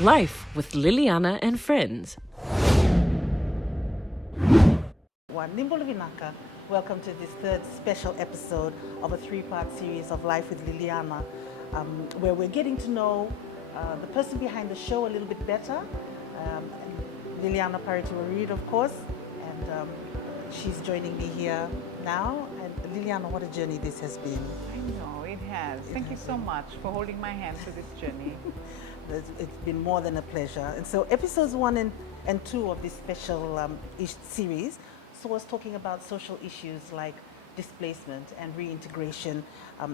Life with Liliana and Friends. Nimbolvinaka. Welcome to this third special episode of a three-part series of Life with Liliana, where we're getting to know the person behind the show a little bit better. Liliana Parituarid, of course, and she's joining me here now. And Liliana, what a journey this has been. I know, it has. Thank you so much for holding my hand through this journey. It's been more than a pleasure. And so episodes 1 and 2 of this special series saw us talking about social issues like displacement and reintegration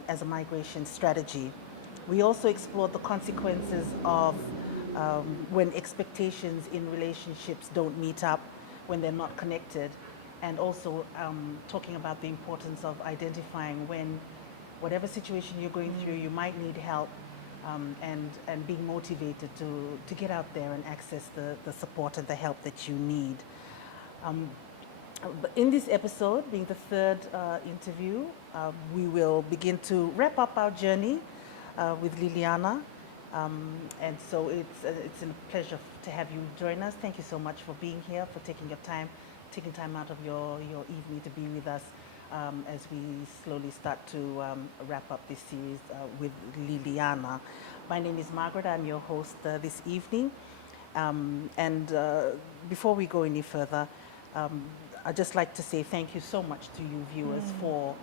as a migration strategy. We also explored the consequences of when expectations in relationships don't meet up, when they're not connected, and also talking about the importance of identifying when whatever situation you're going through, you might need help, and being motivated to get out there and access the support and the help that you need. But in this episode, being the third interview, we will begin to wrap up our journey with Liliana. And so it's a pleasure to have you join us. Thank you so much for being here, for taking time out of your evening to be with us as we slowly start to wrap up this series with Liliana. My name is Margaret. I'm your host this evening. And before we go any further, I'd just like to say thank you so much to you viewers for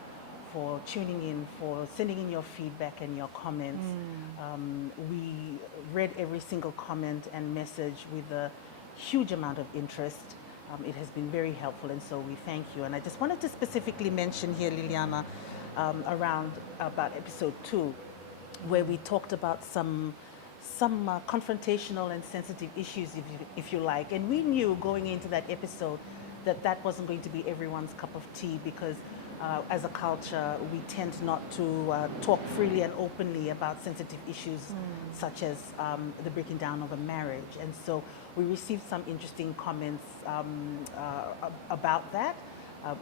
tuning in, for sending in your feedback and your comments. We read every single comment and message with a huge amount of interest. It has been very helpful, and so we thank you. And I just wanted to specifically mention here, Liliana, around about episode 2, where we talked about some confrontational and sensitive issues, if you like. And we knew going into that episode that wasn't going to be everyone's cup of tea, because as a culture, we tend not to talk freely and openly about sensitive issues such as the breaking down of a marriage. And so we received some interesting comments about that,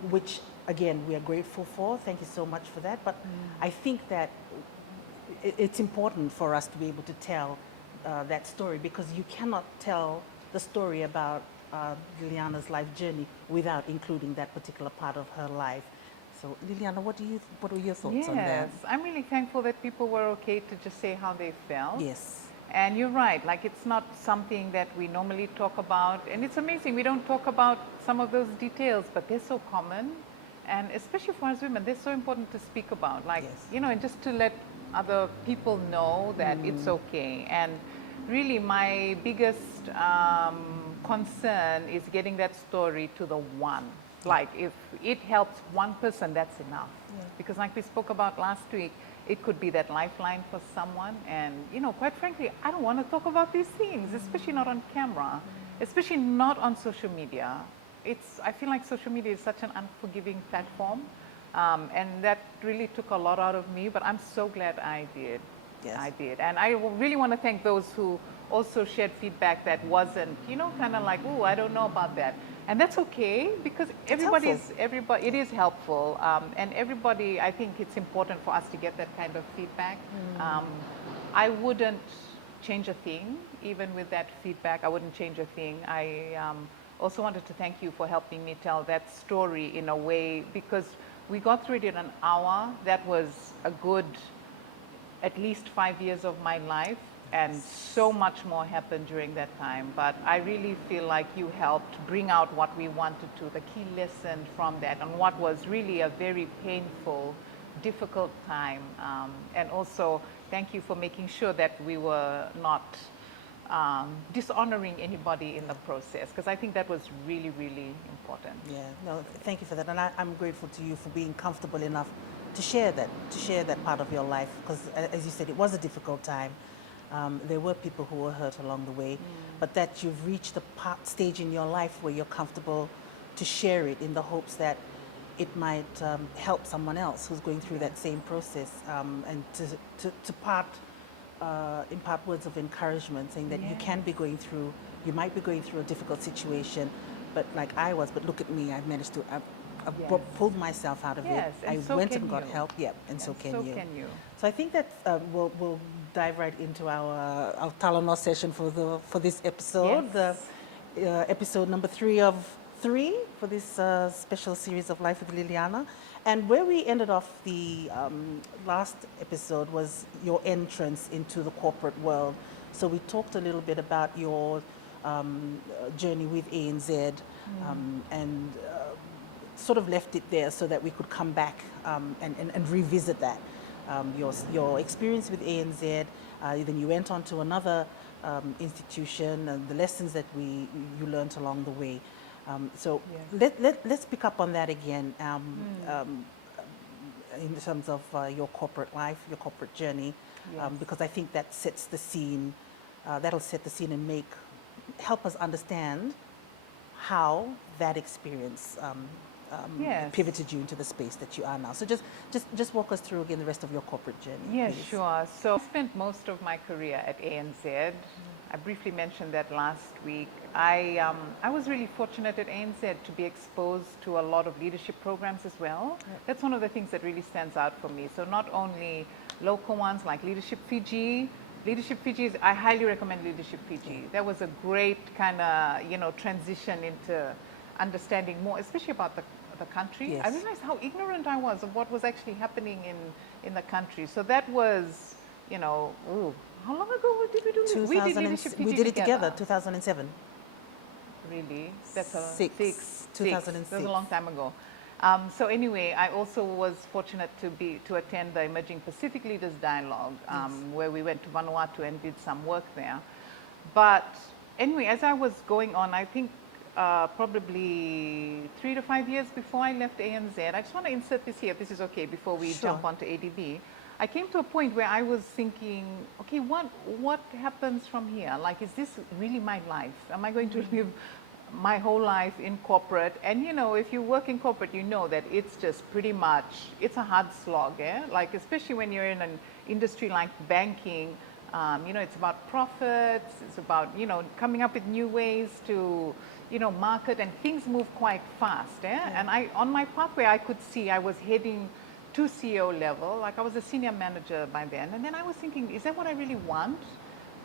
which again, we are grateful for. Thank you so much for that. But I think that it's important for us to be able to tell that story, because you cannot tell the story about Liliana's life journey without including that particular part of her life. So Liliana, what were your thoughts on that? Yes, I'm really thankful that people were okay to just say how they felt. Yes. And you're right, like it's not something that we normally talk about. And it's amazing, we don't talk about some of those details, but they're so common. And especially for us women, they're so important to speak about. Like, Yes. you know, and just to let other people know that it's okay. And really my biggest concern is getting that story to the one. Like if it helps one person, that's enough. Yeah. Because like we spoke about last week, it could be that lifeline for someone. And, you know, quite frankly, I don't want to talk about these things, especially not on camera, especially not on social media. I feel like social media is such an unforgiving platform. And that really took a lot out of me, but I'm so glad I did. Yes. I did. And I really want to thank those who also shared feedback that wasn't, you know, kind of like, oh, I don't know about that. And that's okay, because it is helpful. And everybody, I think it's important for us to get that kind of feedback. I wouldn't change a thing, even with that feedback. I wouldn't change a thing. I also wanted to thank you for helping me tell that story in a way, because we got through it in an hour. That was a good, at least 5 years of my life. And so much more happened during that time. But I really feel like you helped bring out what we wanted to, the key lesson from that, and what was really a very painful, difficult time. And also, thank you for making sure that we were not dishonoring anybody in the process, because I think that was really, really important. Yeah, no, thank you for that. And I'm grateful to you for being comfortable enough to share that part of your life, because as you said, it was a difficult time. There were people who were hurt along the way, but that you've reached the stage in your life where you're comfortable to share it, in the hopes that it might help someone else who's going through that same process, and to impart words of encouragement, saying that you might be going through a difficult situation, but like I was, but look at me, I've managed to, I've pulled myself out of it. Yes, and I so went can and got you. help, and so can you. can you. So I think that we'll dive right into our Talanoa session for this episode, Yes. the episode number 3 for this special series of Life with Liliana. And where we ended off the last episode was your entrance into the corporate world. So we talked a little bit about your journey with ANZ and sort of left it there so that we could come back and revisit that. Your experience with ANZ, then you went on to another institution and the lessons that you learned along the way. So let's pick up on that again in terms of your corporate life, your corporate journey, because I think that sets the scene, that'll set the scene and help us understand how that experience pivoted you into the space that you are now. So just walk us through again the rest of your corporate journey. Yeah, please. sure. So I spent most of my career at ANZ. I briefly mentioned that last week. I was really fortunate at ANZ to be exposed to a lot of leadership programs as well. That's one of the things that really stands out for me. So not only local ones like Leadership Fiji. Leadership Fiji, I highly recommend Leadership Fiji. That was a great kind of, transition into understanding more, especially about the country. Yes. I realized how ignorant I was of what was actually happening in the country. So that was, how long ago did we do this? We did Leadership Fiji We did it together, 2007. Really? That's a Six, 2006. That was a long time ago. So anyway, I also was fortunate to attend the Emerging Pacific Leaders Dialogue, where we went to Vanuatu and did some work there. But anyway, as I was going on, I think probably 3 to 5 years before I left ANZ, I just want to insert this here, if this is okay, before we jump onto ADB. I came to a point where I was thinking, okay, what happens from here? Like, is this really my life? Am I going to live my whole life in corporate? And if you work in corporate, you know that it's just pretty much, it's a hard slog, like especially when you're in an industry like banking. It's about profits, it's about coming up with new ways to market, and things move quite fast. And on my pathway, I could see I was heading to CEO level, like I was a senior manager by then. And then I was thinking, is that what I really want?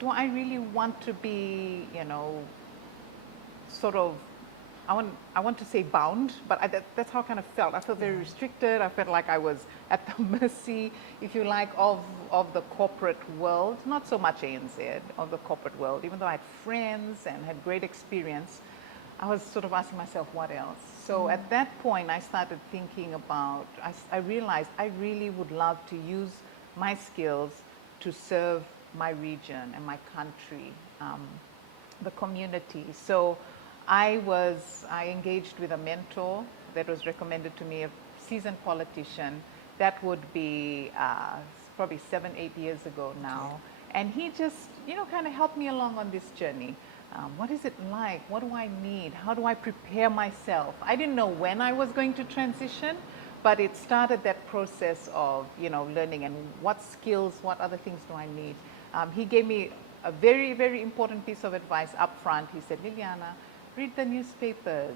Do I really want to be sort of, I want to say bound, but that's how I kind of felt. I felt very restricted. I felt like I was at the mercy, if you like, of the corporate world. Not so much ANZ, of the corporate world. Even though I had friends and had great experience, I was sort of asking myself, what else? So at that point, I started thinking about, I realized I really would love to use my skills to serve my region and my country, the community. So I engaged with a mentor that was recommended to me, a seasoned politician. That would be probably 7-8 years ago now. And he just, kind of helped me along on this journey. What is it like? What do I need? How do I prepare myself? I didn't know when I was going to transition, but it started that process of, learning and what skills, what other things do I need? He gave me a very, very important piece of advice up front. He said, Liliana, read the newspapers,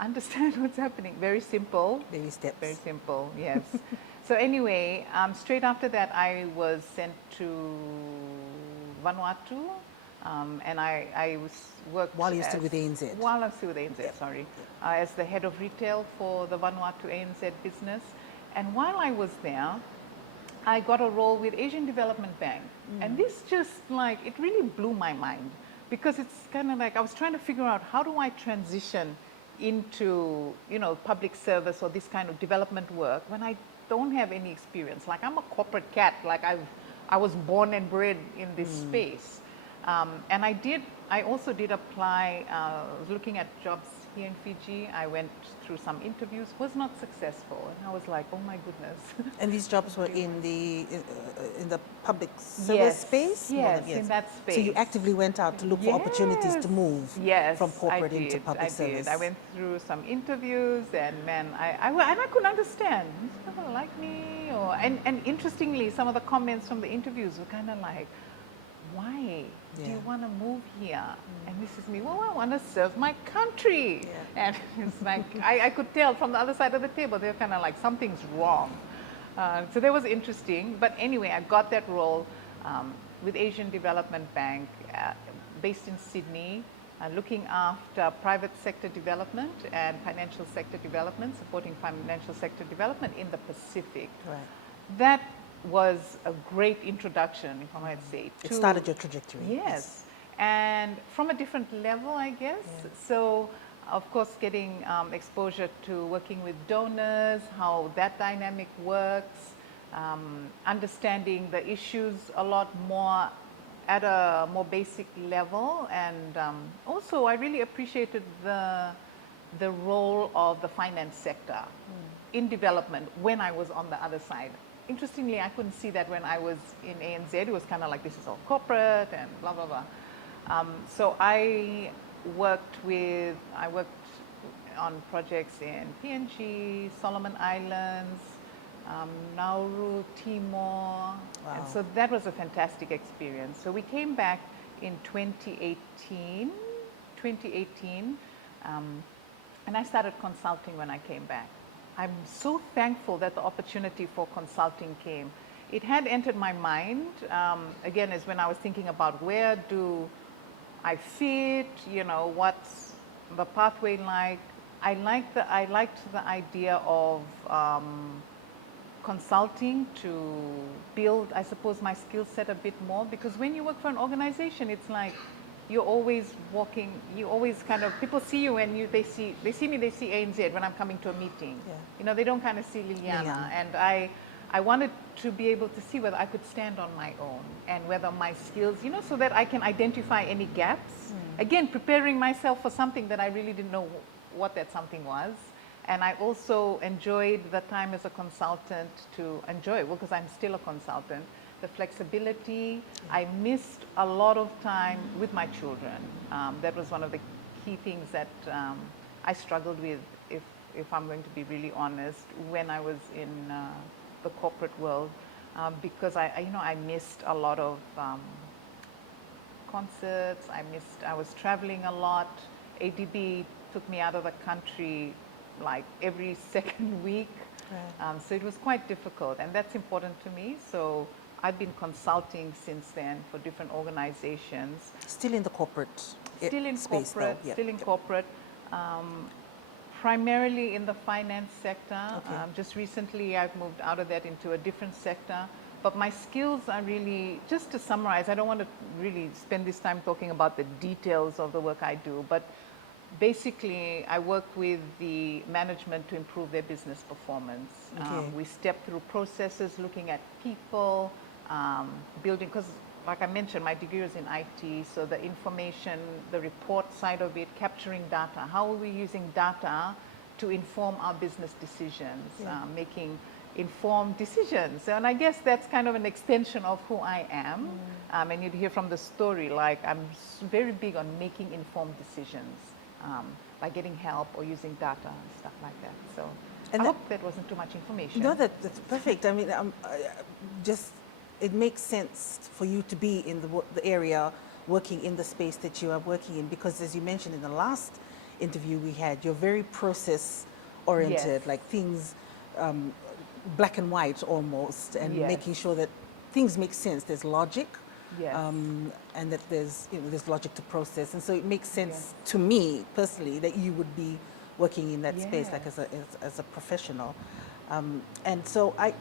understand what's happening. Very simple. Baby steps. Very simple, yes. So anyway, straight after that, I was sent to Vanuatu, and I worked while you're still with ANZ. While I'm still with ANZ, sorry, as the head of retail for the Vanuatu ANZ business. And while I was there, I got a role with Asian Development Bank, and this just it really blew my mind, because it's kind of like I was trying to figure out, how do I transition into public service or this kind of development work when I don't have any experience. Like, I'm a corporate cat. Like, I was born and bred in this space. And I also did apply, looking at jobs here in Fiji. I went through some interviews, was not successful. And I was like, oh my goodness. And these jobs were in the public service space? Yes, in that space. So you actively went out to look for opportunities to move from corporate into public service? I went through some interviews, and man, I couldn't understand. Is people like me? And interestingly, some of the comments from the interviews were kind of like, why do you want to move here? And this is me, well, I want to serve my country. And it's like, I could tell from the other side of the table, they're kind of like, something's wrong. So that was interesting. But anyway, I got that role. with Asian Development Bank, based in Sydney, looking after private sector development and financial sector development, supporting financial sector development in the Pacific. Right. That was a great introduction, if I might say. It started your trajectory. Yes. And from a different level, I guess. Yeah. So, of course, getting exposure to working with donors, how that dynamic works, understanding the issues a lot more at a more basic level. And also, I really appreciated the role of the finance sector in development when I was on the other side. Interestingly, I couldn't see that when I was in ANZ. It was kind of like, this is all corporate and blah, blah, blah. So I worked on projects in PNG, Solomon Islands, Nauru, Timor. Wow. And so that was a fantastic experience. So we came back in 2018, and I started consulting when I came back. I'm so thankful that the opportunity for consulting came. It had entered my mind, again, as when I was thinking about where do I fit, you know, what's the pathway like. I liked the idea of consulting to build, I suppose, my skill set a bit more, because when you work for an organization, it's like you're always walking, you always kind of, people see you and they see ANZ when I'm coming to a meeting. Yeah. You know, they don't kind of see Liliana. Liliana. And I wanted to be able to see whether I could stand on my own and whether my skills, you know, so that I can identify any gaps. Again, preparing myself for something that I really didn't know what that something was. And I also enjoyed the time as a consultant to enjoy, well, because I'm still a consultant, the flexibility. I missed a lot of time with my children. That was one of the key things that I struggled with, if I'm going to be really honest, when I was in the corporate world, because I missed a lot of concerts. I was traveling a lot. ADB took me out of the country like every second week. Right. So it was quite difficult, and that's important to me. So I've been consulting since then for different organizations. Still in the corporate Still in space, corporate, though. Yeah. still in corporate. Primarily in the finance sector. Okay. Just recently I've moved out of that into a different sector. But my skills are really, just to summarize, I don't want to really spend this time talking about the details of the work I do, but basically I work with the management to improve their business performance. Okay. We step through processes, looking at people, building, because like I mentioned, my degree is in IT, so the information, the report side of it, capturing data. How are we using data to inform our business decisions, making informed decisions? And I guess that's kind of an extension of who I am. And you'd hear from the story, like I'm very big on making informed decisions by getting help or using data and stuff like that. So And I that- hope that wasn't too much information. No, that's perfect. I mean, just it makes sense for you to be in the area, working in the space that you are working in, because as you mentioned in the last interview we had, you're very process oriented, Yes. like things black and white almost, and Yes. making sure that things make sense. There's logic. Yes. And that there's logic to process, and so it makes sense to me personally that you would be working in that space, like as a professional. And so I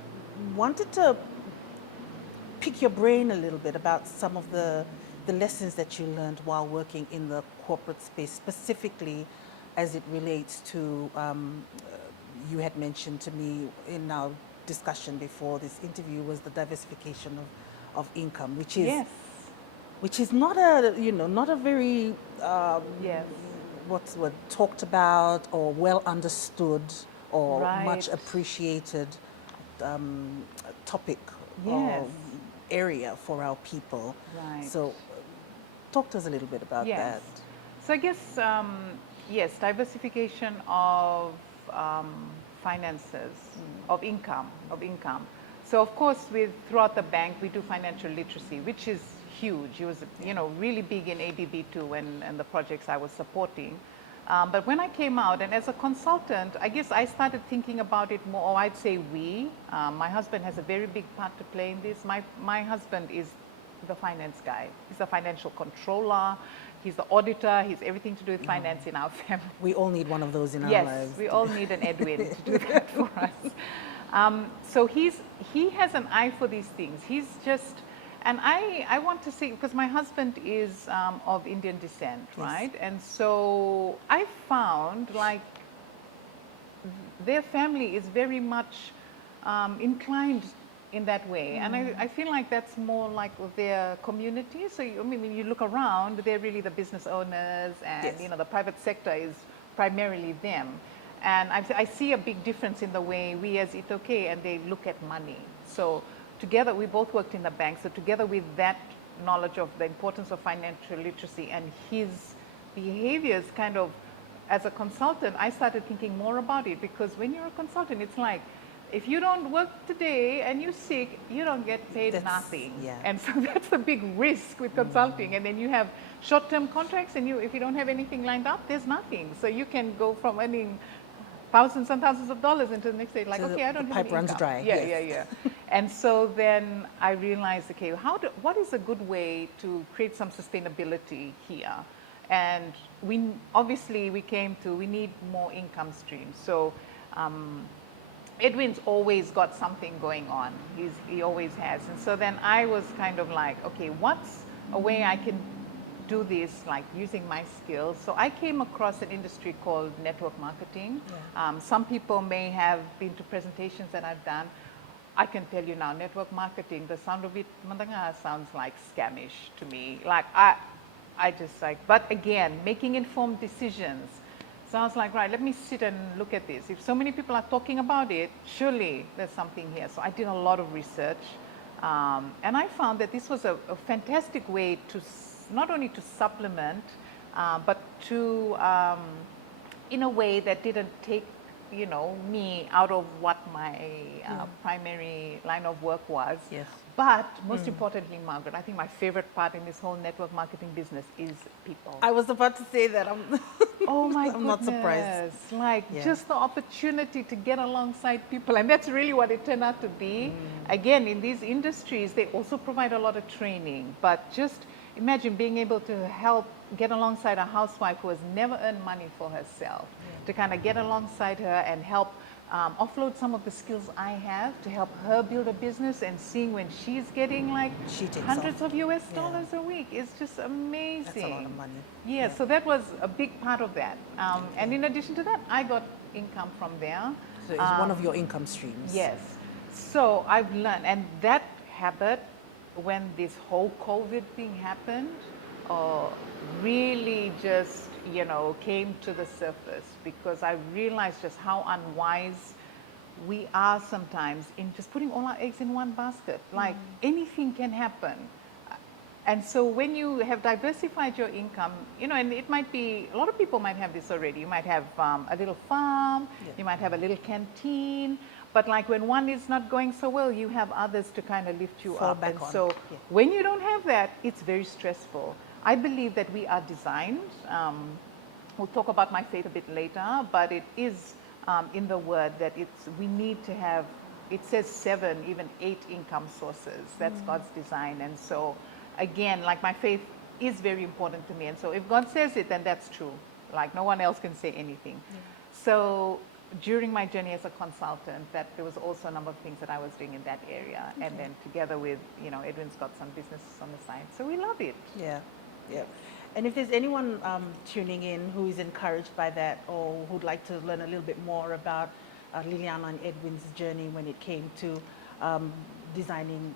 wanted to pick your brain a little bit about some of the lessons that you learned while working in the corporate space, specifically as it relates to, you had mentioned to me in our discussion before this interview, was the diversification of income, which is not a very what's the word, talked about or well understood or much appreciated topic or area for our people. Right. So talk to us a little bit about that. So I guess, yes, diversification of finances, of income. So of course, throughout the bank, we do financial literacy, which is huge. It was, really big in ADB too, and the projects I was supporting. But when I came out, and as a consultant, I guess I started thinking about it more, or I'd say we. My husband has a very big part to play in this. My husband is the finance guy. He's the financial controller. He's the auditor. He's everything to do with finance in our family. We all need one of those in our Yes, lives. we all need an Edwin to do that for us. So he has an eye for these things. He's just, and I want to say, because my husband is of Indian descent, Yes. right? And so I found like their family is very much inclined in that way. And I feel like that's more like their community. So I mean, when you look around, they're really the business owners, and Yes. you know, the private sector is primarily them. And I see a big difference in the way we as Itoke and they look at money. So together, we both worked in the bank. So together with that knowledge of the importance of financial literacy and his behaviors, kind of, as a consultant, I started thinking more about it, because when you're a consultant, it's like, if you don't work today and you're sick, you don't get paid nothing. Yeah. And so that's a big risk with consulting. And then you have short-term contracts, and if you don't have anything lined up, there's nothing. So you can go from earning thousands and thousands of dollars into the next day, like, So okay, I don't the have pipe any runs income. dry. Yeah, Yes. yeah. And so then I realized, okay, what is a good way to create some sustainability here? And obviously we came to, we need more income streams. So Edwin's always got something going on. He always has. And so then I was kind of like, okay, what's a way I can do this, like using my skills? So I came across an industry called network marketing. Yeah. Some people may have been to presentations that I've done. I can tell you now, network marketing, the sound of it, Mandanga, sounds like scamish to me. Like I just like, but again, making informed decisions. So I was like, right, let me sit and look at this. If so many people are talking about it, surely there's something here. So I did a lot of research. And I found that this was a fantastic way to not only to supplement, but to, in a way that didn't take, you know, me out of what my primary line of work was. Yes. But most importantly, Margaret, I think my favorite part in this whole network marketing business is people. I was about to say that. Oh my I'm not surprised. Like Yeah. just the opportunity to get alongside people. And that's really what it turned out to be. Again, in these industries, they also provide a lot of training. But just imagine being able to help get alongside a housewife who has never earned money for herself, to kind of get alongside her and help offload some of the skills I have to help her build a business, and seeing when she's getting like She takes hundreds off. of US dollars a week is just amazing. That's a lot of money. Yeah, so that was a big part of that. And in addition to that, I got income from there. So it's one of your income streams. Yes. So I've learned, and that habit, when this whole COVID thing happened, really just, you know, came to the surface, because I realized just how unwise we are sometimes in just putting all our eggs in one basket. Like anything can happen. And so when you have diversified your income, you know, and it might be, a lot of people might have this already. You might have a little farm, you might have a little canteen, but like when one is not going so well, you have others to kind of lift you Fall up. back And on. so Yeah. when you don't have that, it's very stressful. I believe that we are designed, we'll talk about my faith a bit later, but it is in the word that we need to have, it says 7, even 8 income sources. That's God's design. And so again, like my faith is very important to me. And so if God says it, then that's true. Like no one else can say anything. So during my journey as a consultant, that there was also a number of things that I was doing in that area. And then together with, you know, Edwin's got some businesses on the side. So we love it. Yeah, yeah. And if there's anyone tuning in who is encouraged by that, or who'd like to learn a little bit more about Liliana and Edwin's journey when it came to designing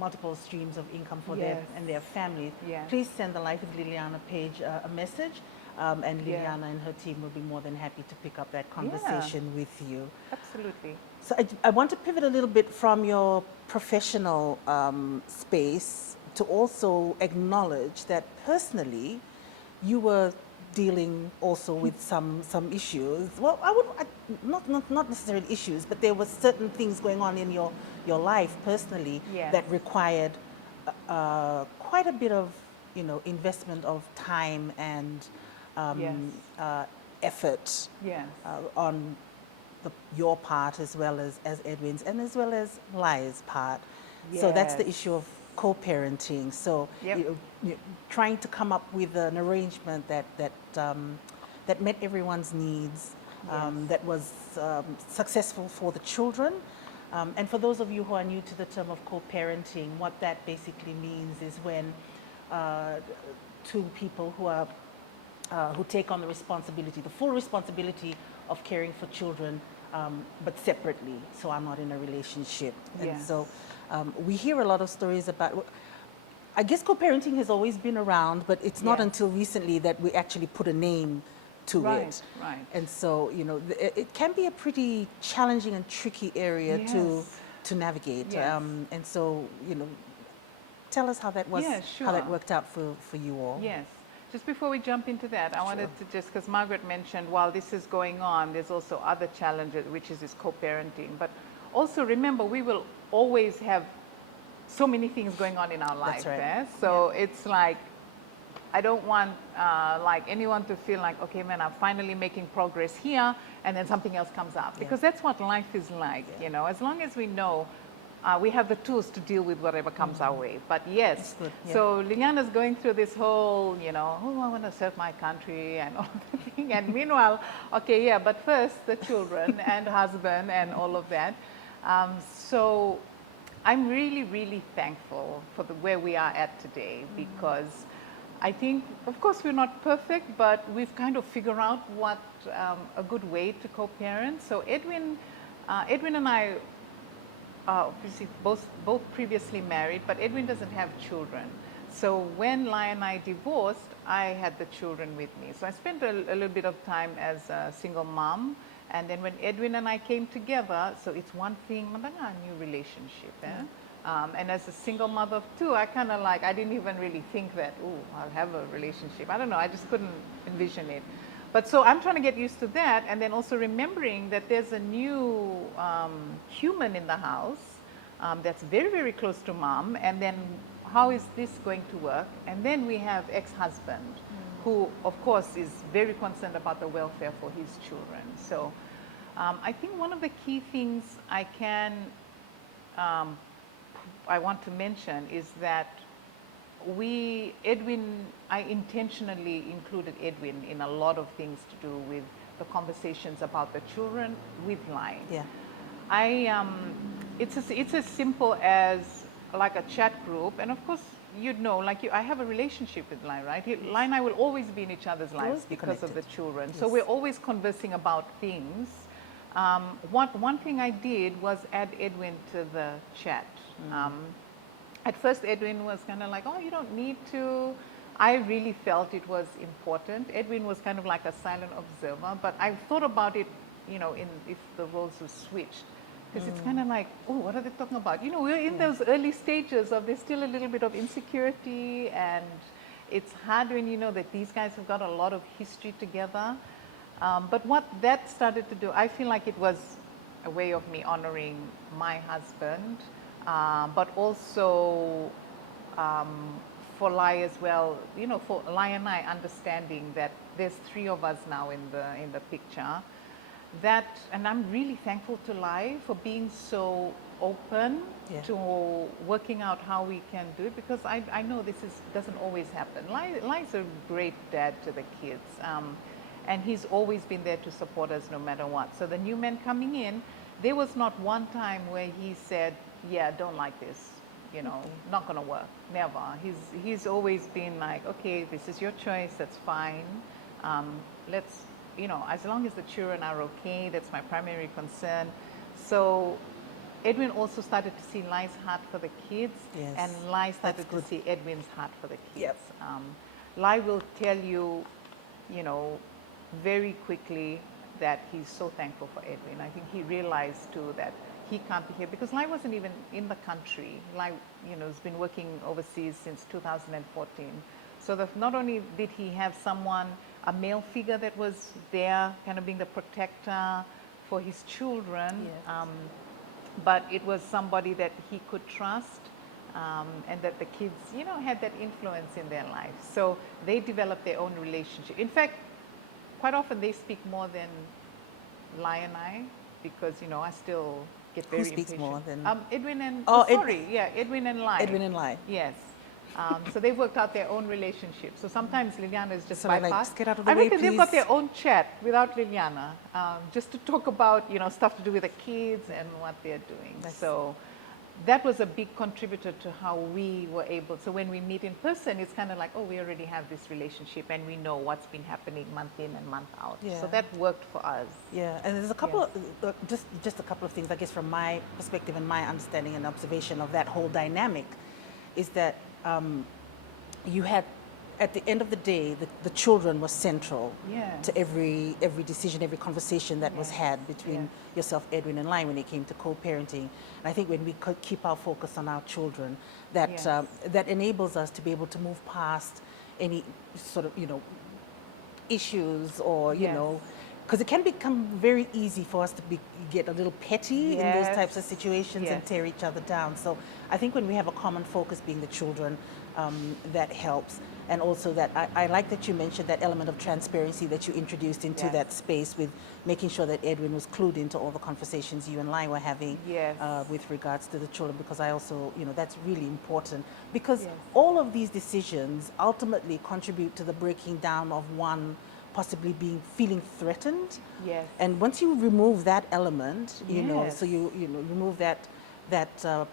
multiple streams of income for them Yes. and their families, Yeah. please send the Life with Liliana page a message, and Yeah. Liliana and her team will be more than happy to pick up that conversation with you. Absolutely. So I want to pivot a little bit from your professional space to also acknowledge that personally you were dealing also with some issues. Well, not necessarily issues, but there were certain things going on in your life personally Yes. that required quite a bit of, you know, investment of time and effort Yes. on your part, as well as Edwin's, and as well as Lai's part. So that's the Yes. issue of co-parenting. So Yep. trying to come up with an arrangement that met everyone's needs, that was successful for the children. And for those of you who are new to the term of co-parenting, what that basically means is when two people who take on the responsibility, the full responsibility of caring for children, but separately. So I'm not in a relationship. And Yes. so we hear a lot of stories about, I guess co-parenting has always been around, but it's not Yes. until recently that we actually put a name to Right, it. right. And so, it can be a pretty challenging and tricky area Yes. to navigate. Yes. And so, tell us how that was, Yeah, how that sure. worked out for you all. Yes. Just before we jump into that, I wanted to just, because Margaret mentioned while this is going on, there's also other challenges, which is this co-parenting. But also remember, we will always have so many things going on in our life. right. So it's like, I don't want like anyone to feel like, okay, man, I'm finally making progress here, and then something else comes up. Because that's what life is like, as long as we know we have the tools to deal with whatever comes our way. But yes, good, yeah. so Liliana's going through this whole, oh, I want to serve my country and all that thing. And meanwhile, okay, yeah, but first the children and husband and all of that. So I'm really, really thankful for where we are at today, because I think, of course, we're not perfect, but we've kind of figured out what a good way to co-parent. So Edwin and I obviously both previously married, but Edwin doesn't have children. So when Lai and I divorced, I had the children with me. So I spent a little bit of time as a single mom. And then when Edwin and I came together, so it's one thing, a new relationship. And as a single mother of two, I kind of I didn't even really think that, I'll have a relationship. I don't know, I just couldn't envision it. But so I'm trying to get used to that, and then also remembering that there's a new human in the house that's very, very close to mom, and then how is this going to work? And then we have ex-husband, who of course is very concerned about the welfare for his children. So I think one of the key things I want to mention is that I intentionally included Edwin in a lot of things to do with the conversations about the children with Lai. Yeah. It's as simple as like a chat group, and of course, I have a relationship with Lai, right? Lai and I will always be in each other's lives because of the children. Yes. So we're always conversing about things. One thing I did was add Edwin to the chat. At first, Edwin was kind of like, oh, you don't need to. I really felt it was important. Edwin was kind of like a silent observer, but I thought about it, if the roles were switched. Because it's kind of like, oh, what are they talking about? We're in those early stages of there's still a little bit of insecurity, and it's hard when you know that these guys have got a lot of history together. But what that started to do, I feel like it was a way of me honoring my husband, but also for Lai as well, for Lai and I understanding that there's three of us now in the picture. And I'm really thankful to Lai for being so open to working out how we can do it, because I know this doesn't always happen. Lai's a great dad to the kids, and he's always been there to support us no matter what. So the new men coming in, there was not one time where he said, yeah, don't like this, not gonna work, never. He's always been like, okay, this is your choice, that's fine. Let's, as long as the children are okay, that's my primary concern. So Edwin also started to see Lai's heart for the kids, and Lai started to see Edwin's heart for the kids. Lai will tell you, very quickly that he's so thankful for Edwin. I think he realized too that he can't be here because Lai wasn't even in the country. Lai, has been working overseas since 2014. So that not only did he have someone, a male figure that was there, kind of being the protector for his children, but it was somebody that he could trust, and that the kids, had that influence in their life. So they developed their own relationship. In fact, quite often they speak more than Lai and I, because, I still get very Who speaks impatient. more than? Edwin and, Oh, Edwin and Lai. Edwin and Lai. Yes. So they've worked out their own relationship. So sometimes Liliana is just So they're bypassed. like, "Just get out of the I way, reckon they've got please." their own chat without Liliana, just to talk about, stuff to do with the kids and what they're doing. So that was a big contributor to how we were able. So when we meet in person, it's kind of like, oh, we already have this relationship and we know what's been happening month in and month out. Yeah. So that worked for us. Yeah, and there's a couple of, just a couple of things, I guess, from my perspective and my understanding and observation of that whole dynamic, is that you had, at the end of the day, the children were central to every decision, every conversation that was had between yourself, Edwin, and Lai when it came to co-parenting. And I think when we could keep our focus on our children, that that enables us to be able to move past any sort of issues or because it can become very easy for us to get a little petty in those types of situations and tear each other down. So I think when we have a common focus being the children, that helps. And also that I like that you mentioned that element of transparency that you introduced into that space with making sure that Edwin was clued into all the conversations you and Lai were having with regards to the children, because I also, that's really important, because all of these decisions ultimately contribute to the breaking down of one possibly feeling threatened. Yes. And once you remove that element, so you remove that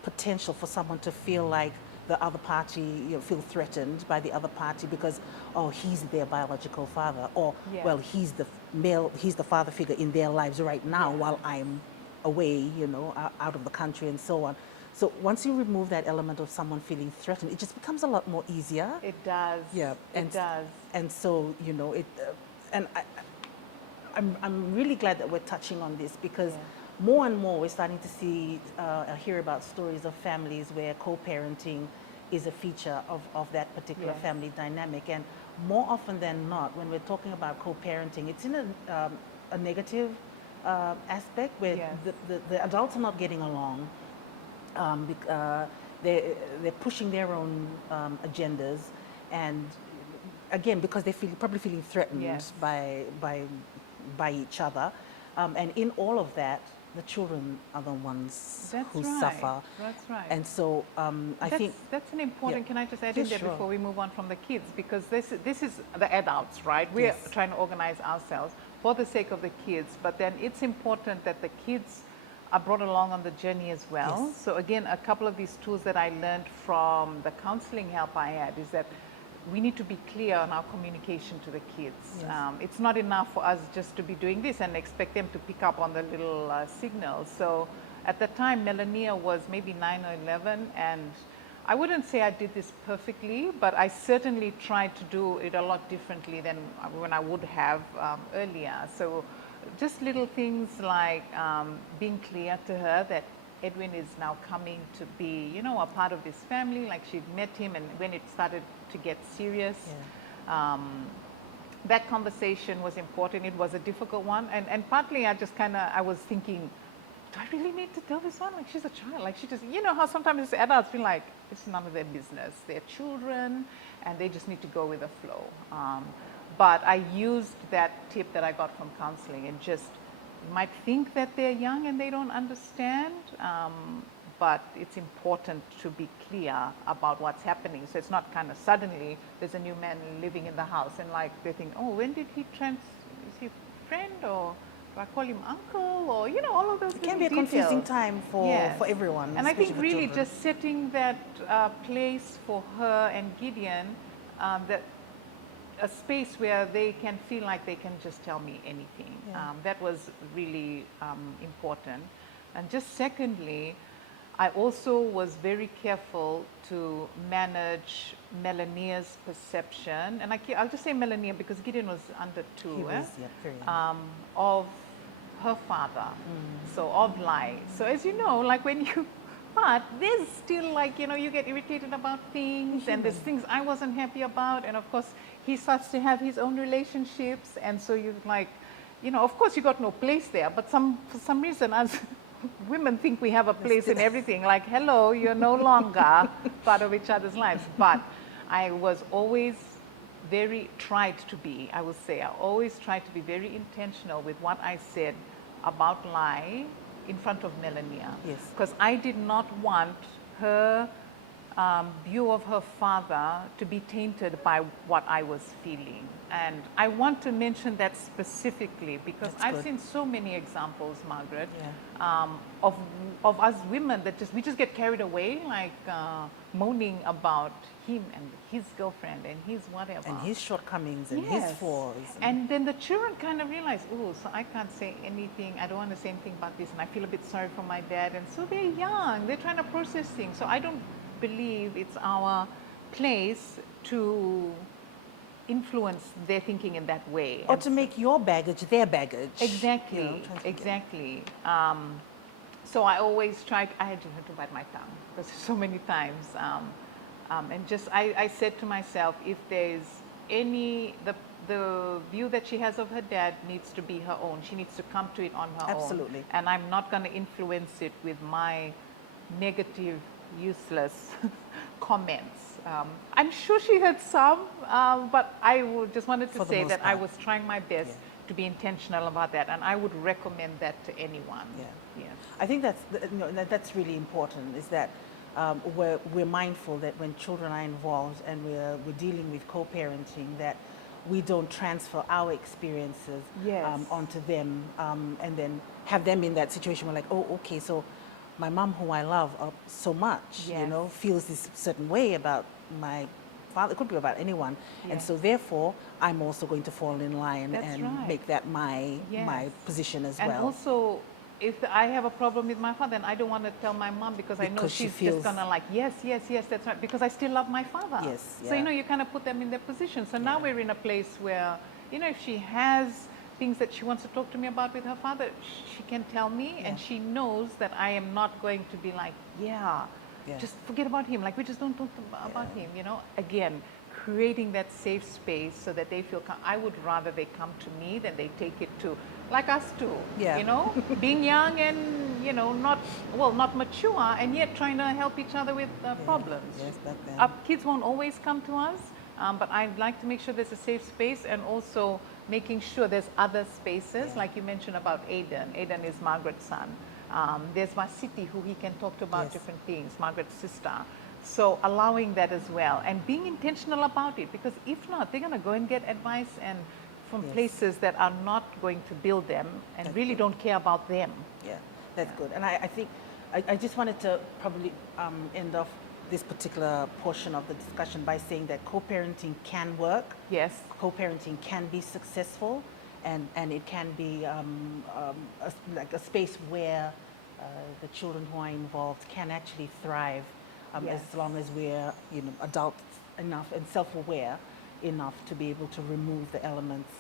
potential for someone to feel like the other party, feel threatened by the other party because, oh, he's their biological father, or well, he's the father figure in their lives right now while I'm away, out of the country and so on. So once you remove that element of someone feeling threatened, it just becomes a lot more easier. It does. Yeah, it does. And so and I'm really glad that we're touching on this, because more and more we're starting to see, hear about stories of families where co-parenting is a feature of that particular family dynamic. And more often than not, when we're talking about co-parenting, it's in a negative aspect where the adults are not getting along. They're pushing their own agendas, and again, because they're probably feeling threatened by each other, and in all of that, the children are the ones who suffer. That's right. And so I think that's an important. Can I just add Yeah, in there sure. before we move on from the kids, because this is the adults, right? We're trying to organize ourselves for the sake of the kids, but then it's important that the kids are brought along on the journey as well. Yes. So again, a couple of these tools that I learned from the counseling help I had is that we need to be clear on our communication to the kids. Yes. It's not enough for us just to be doing this and expect them to pick up on the little signals. So at the time, Melania was maybe 9 or 11, and I wouldn't say I did this perfectly, but I certainly tried to do it a lot differently than when I would have earlier. So just little things like being clear to her that Edwin is now coming to be, a part of this family, like she'd met him, and when it started to get serious, that conversation was important. It was a difficult one, and partly I was thinking, do I really need to tell this one? Like, she's a child, like she just, how sometimes adults feel like it's none of their business. They're children, and they just need to go with the flow. But I used that tip that I got from counseling, and just, you might think that they're young and they don't understand, but it's important to be clear about what's happening. So it's not kind of suddenly there's a new man living in the house and like they think, oh, when did he is he a friend, or do I call him uncle, or all of those it can be a details. confusing time for everyone. And I think especially for really children. just setting that place for her and Gideon, that a space where they can feel like they can just tell me anything. That was really important. And just secondly, I also was very careful to manage Melania's perception, and I'll just say Melania because Gideon was under 2, He was, very young. of her father, so of Lai. So as you know, like when you, but there's still like, you get irritated about things, and there's things I wasn't happy about, and of course he starts to have his own relationships, and so you like, of course you got no place there, but for some reason as women think we have a place in everything, like, hello, you're no longer part of each other's lives. But I was always I always tried to be very intentional with what I said about Lai, in front of Melania. Yes. Because I did not want her view of her father to be tainted by what I was feeling. And I want to mention that specifically because That's I've good. seen so many examples, Margaret, Yeah. of us women that we just get carried away, like moaning about him and his girlfriend and his whatever. And his shortcomings and his Yes. flaws. And then the children kind of realize, oh, so I can't say anything. I don't want to say anything about this. And I feel a bit sorry for my dad. And so they're young. They're trying to process things. So I don't believe it's our place to influence their thinking in that way. Or And to make your baggage their baggage. exactly, You know, trying to- exactly. So I always tried, I had to bite my tongue because so many times. And just, I said to myself, if there's the view that she has of her dad needs to be her own. She needs to come to it on her own. Absolutely. And I'm not going to influence it with my negative, useless comments. I'm sure she had some, but just wanted to For the say most that I part. was trying my best to be intentional about that, and I would recommend that to anyone. Yeah. Yes. I think that's really important, is that we're mindful that when children are involved and we're dealing with co-parenting, that we don't transfer our experiences Yes. onto them and then have them in that situation where like, oh, okay, so my mom, who I love so much, you Yes. know, feels this certain way about my father. It could be about anyone. And Yes. so therefore, I'm also going to fall in line That's and right. make that my Yes. position as And well. also, if I have a problem with my father, then I don't want to tell my mom because I know Because she she's feels- just gonna like, yes, yes, yes, that's right, because I still love my father. Yes, So, yeah. you kind of put them in their position. So now Yeah. we're in a place where, if she has things that she wants to talk to me about with her father, she can tell me, and Yeah. she knows that I am not going to be like, Yeah. just forget about him. Like, we just don't talk about him, Again, creating that safe space so that they feel, I would rather they come to me than they take it to, like us too, Yeah. being young and, not mature and yet trying to help each other with problems. Yes, back then. Our kids won't always come to us, but I'd like to make sure there's a safe space and also making sure there's other spaces, Yeah. like you mentioned about Aiden. Aiden is Margaret's son. There's Masiti, who he can talk to about Yes. different things, Margaret's sister. So allowing that as well and being intentional about it, because if not, they're going to go and get advice and from Yes. places that are not going to build them and That's really good. don't care about them. Yeah, that's good. And I think I just wanted to probably end off this particular portion of the discussion by saying that co-parenting can work. Yes. Co-parenting can be successful, and it can be like a space where the children who are involved can actually thrive, Yes. as long as we're adults enough and self-aware enough to be able to remove the elements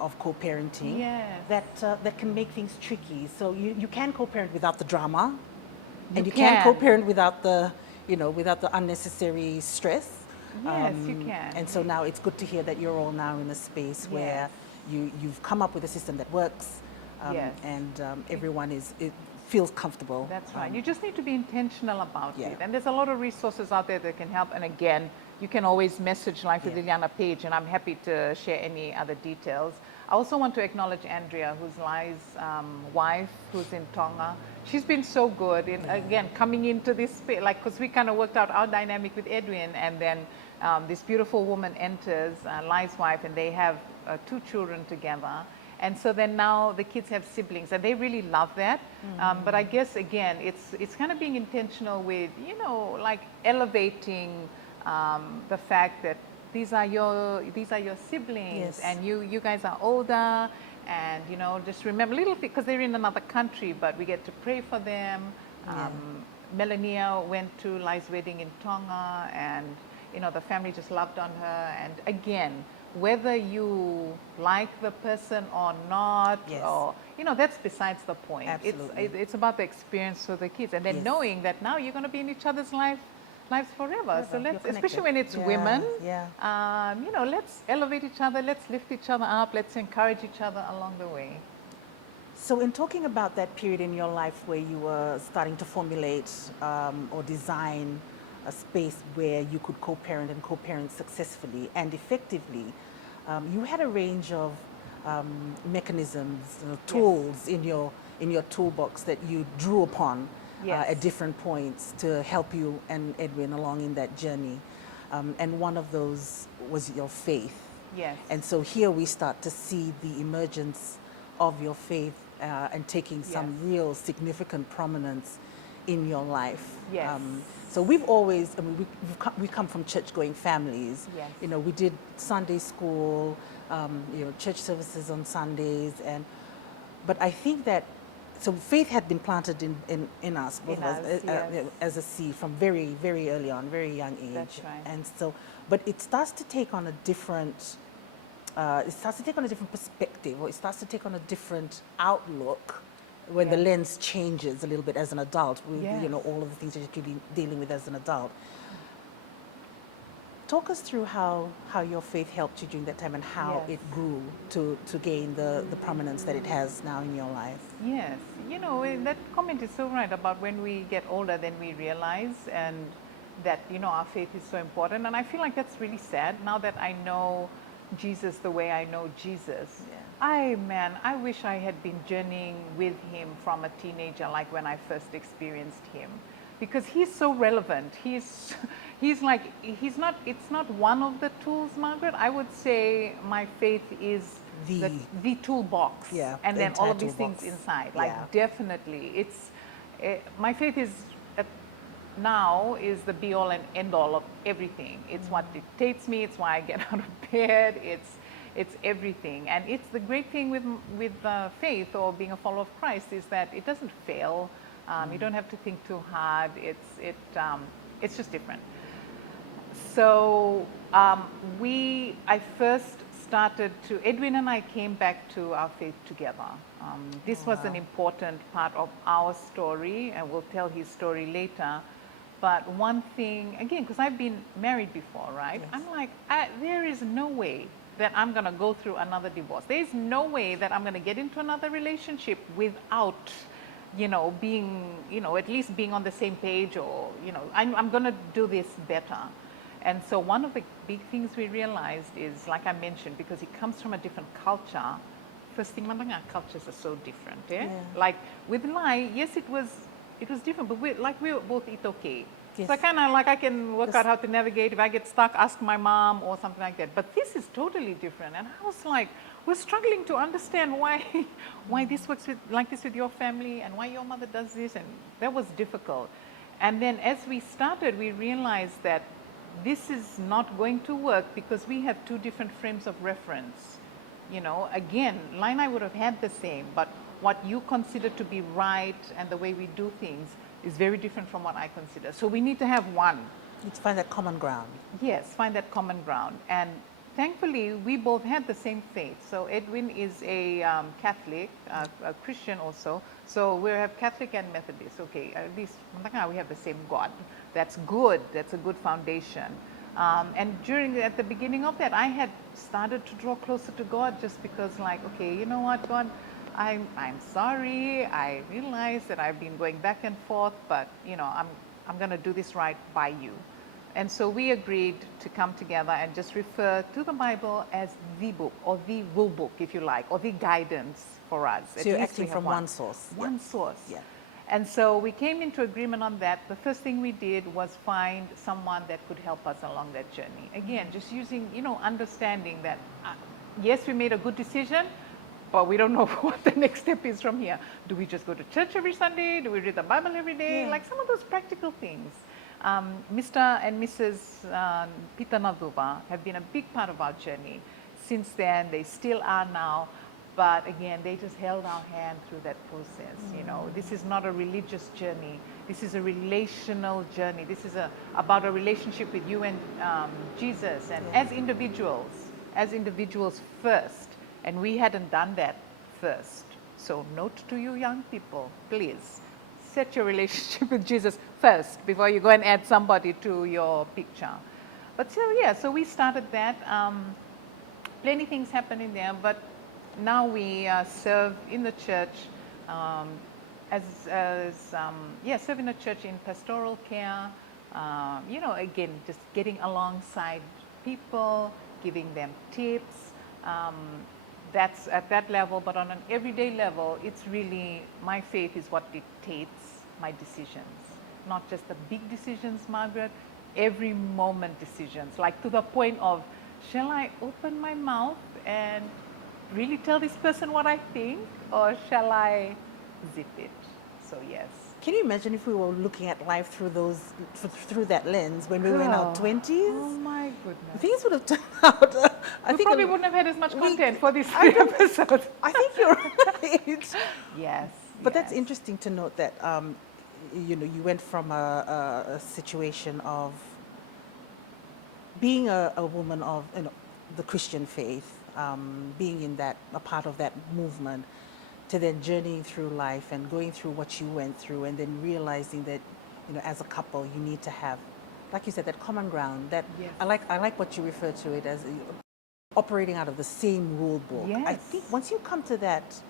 of co-parenting Yes. that can make things tricky. So you can co-parent without the drama, and you can. can co-parent without the unnecessary stress. Yes, you can. And so now it's good to hear that you're all now in a space where you've come up with a system that works, Yes. and everyone feels comfortable. That's right. You just need to be intentional about Yeah. it. And there's a lot of resources out there that can help. And again, you can always message Life with Yeah. Liliana page, and I'm happy to share any other details. I also want to acknowledge Andrea, who's Lai's wife, who's in Tonga. She's been so good in, again, coming into this space, because we kind of worked out our dynamic with Edwin, and then this beautiful woman enters, Lai's wife, and they have 2 children together. And so then now the kids have siblings, and they really love that. But I guess, again, it's kind of being intentional with, like elevating the fact that these are your siblings, Yes. and you guys are older, and just remember little things, because they're in another country, but we get to pray for them. Melania went to Lai's wedding in Tonga, and the family just loved on her. And again, whether you like the person or not, Yes. or that's besides the point. Absolutely. It's about the experience for the kids, and then Yes. knowing that now you're going to be in each other's lives forever. So You're let's, connected. especially when it's Yeah, women, yeah. let's elevate each other, let's lift each other up, let's encourage each other along the way. So in talking about that period in your life where you were starting to formulate or design a space where you could co-parent and co-parent successfully and effectively, you had a range of mechanisms, tools in in your toolbox that you drew upon Yes. at different points to help you and Edwin along in that journey. And one of those was your faith. Yes. And so here we start to see the emergence of your faith and taking some Yes. real significant prominence in your life. Yes. So we've always, I mean, we come from church-going families. Yes. You know, we did Sunday school, you know, church services on Sundays, but I think that, so faith had been planted in us, both In of us, us, yes. as a seed from very, very early on, very young age. That's right. And so, but it starts to take on a different, perspective, or it starts to take on a different outlook when the Yes. lens changes a little bit as an adult, with, Yes. you know, all of the things that you could be dealing with as an adult. Talk us through how your faith helped you during that time and how Yes. it grew to gain the prominence that it has now in your life. Yes, you know, that comment is so right about when we get older, then we realize and that, you know, our faith is so important. And I feel like that's really sad now that I know Jesus the way I know Jesus. Yeah. I wish I had been journeying with him from a teenager, like when I first experienced him, because he's so relevant. He's like, it's not one of the tools, Margaret. I would say my faith is the toolbox, Yeah, and the then all entire of these toolbox. things inside. Like, Yeah. definitely, my faith is now is the be all and end all of everything. It's what dictates me. It's why I get out of bed. It's everything, and it's the great thing with faith or being a follower of Christ is that it doesn't fail. You don't have to think too hard. It's just different. So I first started to, Edwin and I came back to our faith together. This was an important part of our story, and we'll tell his story later. But one thing, again, because I've been married before, right? Yes. I'm like, there is no way that I'm going to go through another divorce. There is no way that I'm going to get into another relationship without, you know, being, you know, at least being on the same page, or, you know, I'm going to do this better. And so one of the big things we realized is, like I mentioned, because he comes from a different culture, first thing, our cultures are so different. Eh? Yeah. Like with Lai, yes, it was different, but we were both okay. Yes. So I kind of like, I can work out how to navigate. If I get stuck, ask my mom or something like that. But this is totally different. And I was like, we're struggling to understand why this works like this with your family, and why your mother does this. And that was difficult. And then as we started, we realized that this is not going to work because we have two different frames of reference. You know, again, Lai and I would have had the same, but what you consider to be right and the way we do things is very different from what I consider. So we need to have one. You need to find that common ground. Yes, find that common ground. And thankfully, we both had the same faith. So Edwin is a Catholic, a Christian also. So we have Catholic and Methodist. Okay, at least we have the same God. That's good. That's a good foundation. And at the beginning of that, I had started to draw closer to God, just because, like, okay, you know what, God, I'm sorry. I realize that I've been going back and forth, but, you know, I'm going to do this right by you. And so we agreed to come together and just refer to the Bible as the book, or the rule book, if you like, or the guidance for us. So you're acting from one source. One source. Yeah. And so we came into agreement on that. The first thing we did was find someone that could help us along that journey. Again, just using, you know, understanding that, yes, we made a good decision, but we don't know what the next step is from here. Do we just go to church every Sunday? Do we read the Bible every day? Yeah. Like some of those practical things. Mr. and Mrs. Pita Naduva have been a big part of our journey. Since then, they still are now. But again, they just held our hand through that process. You know, this is not a religious journey. This is a relational journey. This is about a relationship with you and Jesus, and as individuals first. And we hadn't done that first. So note to you young people, please, set your relationship with Jesus first before you go and add somebody to your picture. But so, yeah, so we started that. Plenty things happen in there, but now we serve in the church serve in the church in pastoral care. You know, again, just getting alongside people, giving them tips. that's at that level, but on an everyday level, it's really, my faith is what dictates my decisions. Not just the big decisions, Margaret, every moment decisions, like to the point of, shall I open my mouth and really tell this person what I think, or shall I zip it? So yes. Can you imagine if we were looking at life through through that lens when we were in our 20s? Oh my goodness. Things would have turned out. I We think probably wouldn't have had as much content for this I don't- episode. I think you're right. Yes. But that's yes. interesting to note that you went from a situation of being a woman of the Christian faith, being in that a part of that movement, to then journeying through life and going through what you went through, and then realizing that as a couple you need to have, like you said, that common ground. That Yes. I like what you refer to it as operating out of the same rule book. I Yes. think once you come to that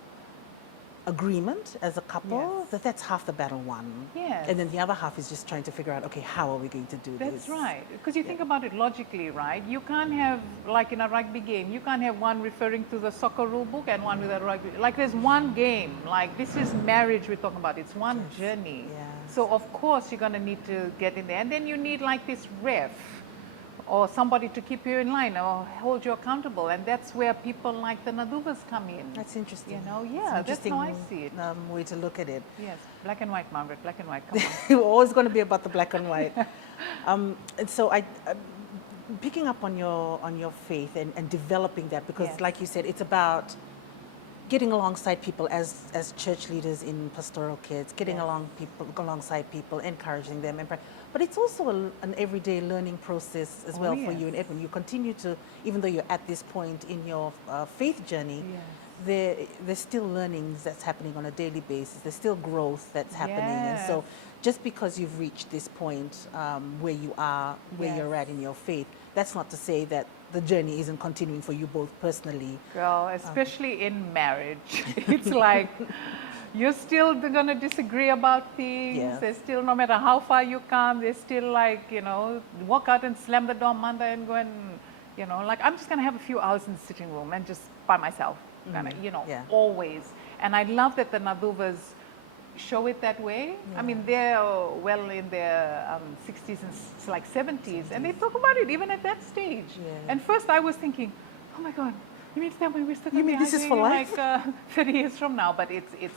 agreement as a couple, Yes. that's half the battle won. Yes. And then the other half is just trying to figure out, okay, how are we going to do this? That's right. Because you think about it logically, right? You can't have, like in a rugby game, you can't have one referring to the soccer rule book and one with a rugby. Like there's one game. Like this is marriage we're talking about. It's one journey. Yes. So of course you're going to need to get in there. And then you need like this ref or somebody to keep you in line or hold you accountable. And that's where people like the Naduvas come in. That's interesting. You know, It's yeah, an that's how I see it. way to look at it. Yes, black and white, Margaret, black and white, come on. We're always going to be about the black and white. And so picking up on your faith and developing that, because Yes. like you said, it's about getting alongside people as church leaders in pastoral kids, getting Yes. alongside people, encouraging them, but it's also an everyday learning process as well for yes. you and Edwin. You continue to, even though you're at this point in your faith journey, Yes. there's still learnings that's happening on a daily basis. There's still growth that's happening, and so Yes. just because you've reached this point where you are, where you're Yes. at in your faith, that's not to say that the journey isn't continuing for you both personally. Girl, especially in marriage, it's like you're still going to disagree about things. Yeah. There's still, no matter how far you come, there's still like, walk out and slam the door Monday and go and, like I'm just going to have a few hours in the sitting room and just by myself, kind of, Yeah. always. And I love that the Naduvas show it that way. I mean, they're well in their 60s and like 70s, and they talk about it even at that stage. Yeah. And first I was thinking, oh my God, you mean to tell me we're still You going to mean be this is arguing for life? like 30 years from now? But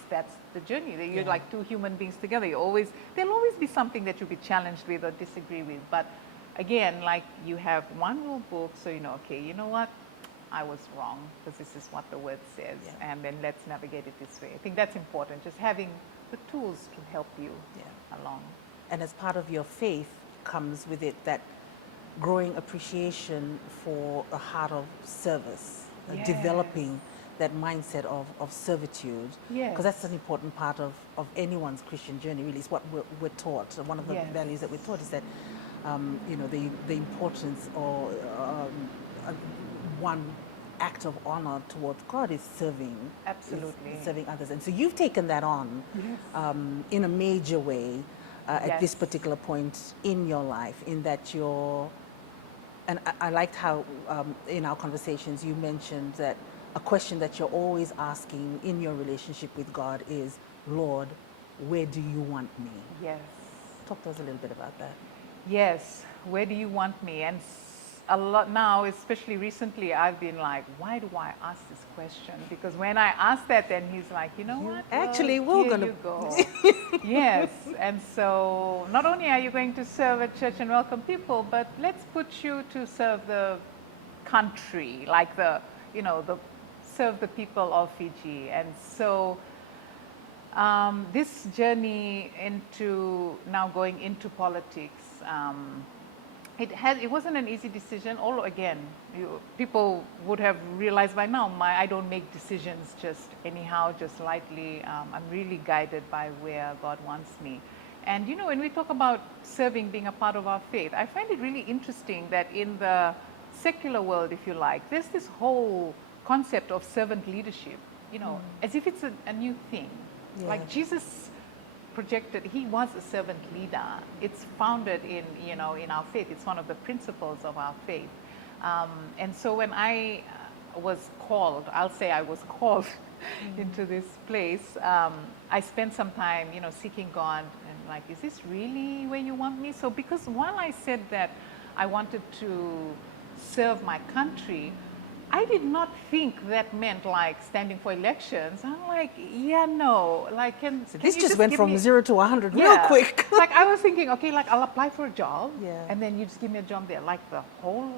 that's the journey. You're like two human beings together. There'll always be something that you'll be challenged with or disagree with. But again, like you have one rule book, so okay, you know what? I was wrong because this is what the word says, and then let's navigate it this way. I think that's important, just having the tools to help you along. And as part of your faith comes with it that growing appreciation for a heart of service, Yes. developing that mindset of servitude. Yes. Because that's an important part of anyone's Christian journey, really. It's what we're taught. One of the Yes. values that we're taught is that, the importance or one act of honor towards God is serving. Absolutely. Is serving others. And so you've taken that on in a major way at this Yes. particular point in your life, in that and I liked how in our conversations you mentioned that a question that you're always asking in your relationship with God is, Lord, where do you want me? Yes. Talk to us a little bit about that. Yes, where do you want me? And a lot now, especially recently, I've been like, why do I ask this question? Because when I ask that, then he's like, you know what? Actually, Well, we're here gonna- you go. Yes, and so not only are you going to serve at church and welcome people, but let's put you to serve the country, like serve the people of Fiji. And so this journey into now going into politics, it wasn't an easy decision. Although again, people would have realized by now, I don't make decisions just anyhow, just lightly. I'm really guided by where God wants me. And when we talk about serving being a part of our faith, I find it really interesting that in the secular world, if you like, there's this whole concept of servant leadership, as if it's a new thing. Yeah. Like Jesus projected, he was a servant leader. It's founded in our faith. It's one of the principles of our faith. And so when I was called, I'll say I was called into this place, I spent some time, seeking God and like, is this really where you want me? So because while I said that I wanted to serve my country, I did not think that meant like standing for elections. I'm like, yeah, no, like can This you just went give from me 0 to 100 real Yeah. quick. Like I was thinking, okay, like I'll apply for a job, Yeah. and then you just give me a job there. Like the whole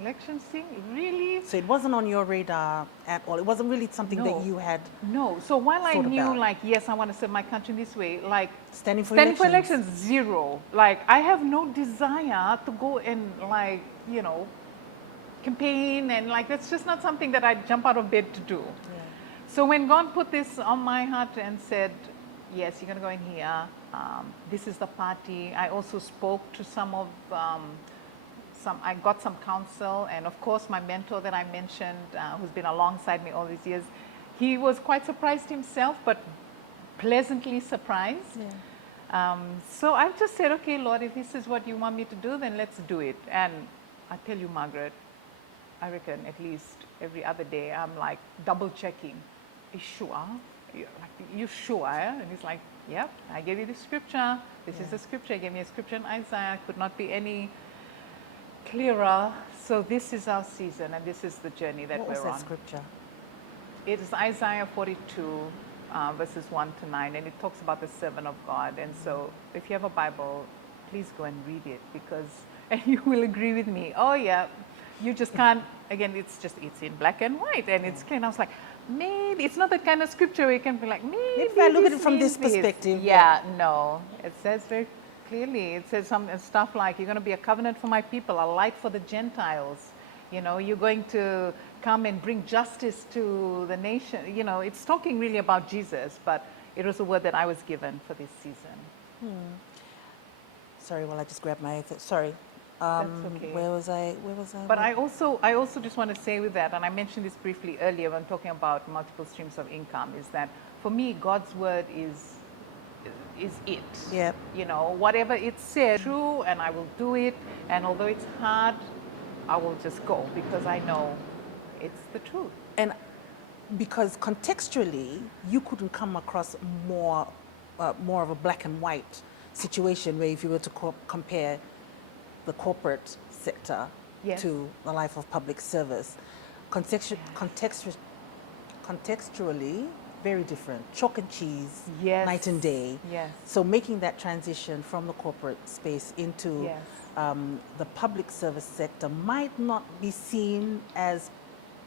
election thing, really? So it wasn't on your radar at all. It wasn't really something that No. you had No. So while I thought knew, about. like, yes, I want to serve my country this way, like Standing for standing for elections. elections, zero. Like I have no desire to go and like, campaign, and like that's just not something that I jump out of bed to do. Yeah. So when God put this on my heart and said, yes, you're going to go in here, this is the party. I also spoke to some of, I got some counsel, and of course my mentor that I mentioned, who's been alongside me all these years, he was quite surprised himself, but pleasantly surprised. Yeah. So I've just said, okay, Lord, if this is what you want me to do, then let's do it. And I tell you, Margaret, I reckon at least every other day I'm like double checking. Are you sure? You sure? And he's like, yep, I gave you the scripture. This is the scripture. He gave me a scripture in Isaiah. Could not be any clearer. So this is our season, and this is the journey that What we're was that on. scripture? It is Isaiah 42, verses 1 to 9, and it talks about the servant of God. And so if you have a Bible, please go and read it, because, and you will agree with me. Oh yeah, you just can't, again, it's in black and white, and it's clear. And I was like, maybe, it's not the kind of scripture where you can be like, maybe If I look at it from means this perspective. Yeah, no. It says very clearly, it says some stuff like, you're going to be a covenant for my people, a light for the Gentiles. You're going to come and bring justice to the nation. It's talking really about Jesus, but it was a word that I was given for this season. Sorry, well, I just grabbed my. Sorry. That's okay. Where was I? But I also just want to say with that, and I mentioned this briefly earlier when talking about multiple streams of income, is that for me, God's word is it. Yep. Whatever it says, true, and I will do it. And although it's hard, I will just go, because I know it's the truth. And because contextually, you couldn't come across more of a black and white situation where if you were to compare the corporate sector Yes. to the life of public service, contextually very different, chalk and cheese, Yes. night and day. Yes. So making that transition from the corporate space into Yes. the public service sector might not be seen as